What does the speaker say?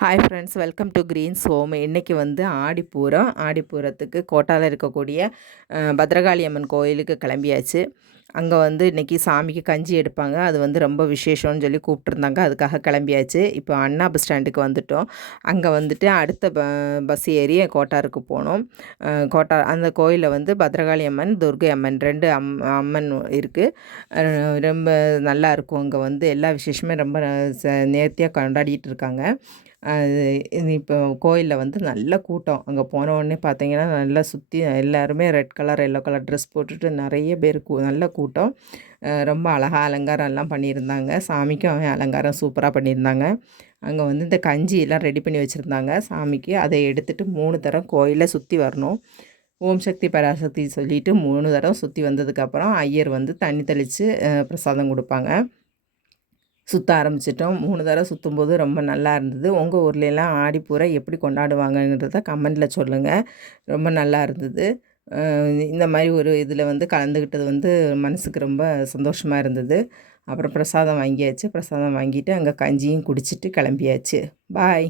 Hi friends, welcome to greens home. இன்றைக்கி வந்து ஆடிப்பூரம். ஆடிப்பூரத்துக்கு கோட்டாவில் இருக்கக்கூடிய பத்ரகாளி அம்மன் கோயிலுக்கு கிளம்பியாச்சு. அங்கே வந்து இன்றைக்கி சாமிக்கு கஞ்சி எடுப்பாங்க. அது வந்து ரொம்ப விசேஷம்னு சொல்லி கூப்பிட்ருந்தாங்க. அதுக்காக கிளம்பியாச்சு. இப்போ அண்ணா பஸ் ஸ்டாண்டுக்கு வந்துவிட்டோம். அங்கே வந்துட்டு அடுத்த பஸ் ஏறி கோட்டாருக்கு போனோம். அந்த கோயிலில் வந்து பத்ரகாளி அம்மன், துர்கை அம்மன் 2 அம்மன் இருக்குது. ரொம்ப நல்லாயிருக்கும். அங்கே வந்து எல்லா விசேஷமே ரொம்ப நேர்த்தியாக கொண்டாடிட்டு இருக்காங்க. இது இப்போ கோயிலில் வந்து நல்ல கூட்டம். அங்கே போன உடனே பார்த்தீங்கன்னா, நல்லா சுற்றி எல்லாருமே red colour, yellow colour dress போட்டுட்டு நிறைய பேர் நல்ல கூட்டம். ரொம்ப அழகாக அலங்காரம் எல்லாம் பண்ணியிருந்தாங்க. சாமிக்கும் அலங்காரம் சூப்பராக பண்ணியிருந்தாங்க. அங்கே வந்து இந்த கஞ்சியெல்லாம் ரெடி பண்ணி வச்சுருந்தாங்க சாமிக்கு. அதை எடுத்துகிட்டு 3 தரம் கோயிலை சுற்றி வரணும். ஓம் சக்தி பராசக்தி சொல்லிவிட்டு 3 தரம் சுற்றி வந்ததுக்கப்புறம் ஐயர் வந்து தண்ணி தெளித்து பிரசாதம் கொடுப்பாங்க. சுற்ற ஆரம்பிச்சிட்டோம். 3 தடவை சுற்றும்போது ரொம்ப நல்லா இருந்தது. உங்கள் ஊர்லெலாம் ஆடிப்பூரம் எப்படி கொண்டாடுவாங்கன்றத கமெண்டில் சொல்லுங்கள். ரொம்ப நல்லா இருந்தது. இந்த மாதிரி ஒரு இதில் வந்து கலந்துக்கிட்டது வந்து மனதுக்கு ரொம்ப சந்தோஷமாக இருந்தது. அப்புறம் பிரசாதம் வாங்கியாச்சு. பிரசாதம் வாங்கிட்டு அங்கே கஞ்சியும் குடிச்சிட்டு கிளம்பியாச்சு. பாய்.